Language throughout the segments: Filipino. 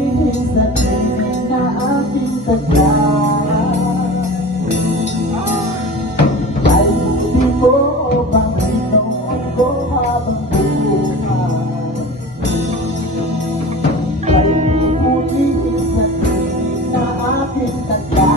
bumibigay sa tingin na aking sadya. Ay buti mo bang inoon ko habang buhay. Ay bumibigay sa tingin na aking sadya.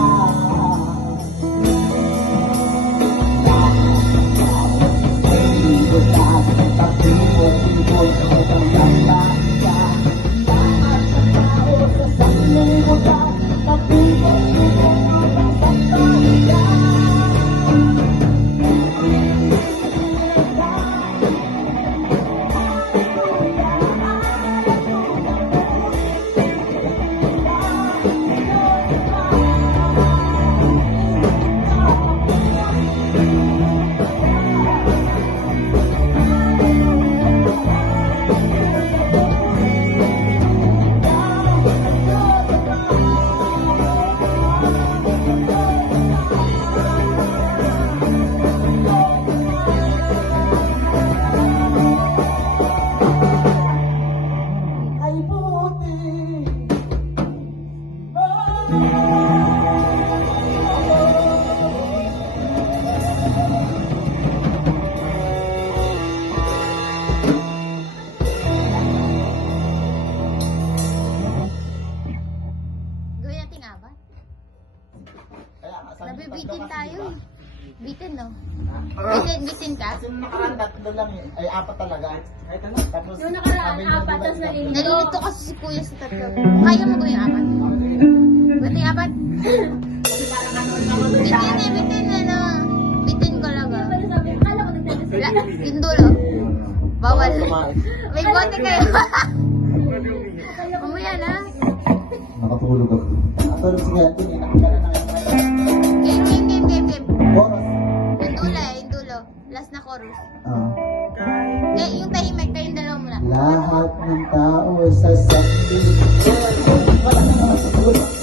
Nabibitin tayo eh. Bitin no? Bitin ka? Kasi nakaraan tatlo lang eh. Ay, apat talaga. Tapos, Yung nakaraan, apat, tapos nalilito. Nalilito kasi si kuya sa tatlo. Kaya mo gawin apat? Buti apat? Bitin ano. Bitin ko lang ah. Kala ko nagtatas. Yung dulo. Bawal. May bote kayo. Mamaya na. nakatulog ako. Nakatulog si Kelvin eh. Nakagana na kayo. Game. Oras. Yung dulo yung dulo. Last na chorus. Ah. Yung tahimik kayong dalawa muna. Lahat ng tao sa sandigan. Wala na naman.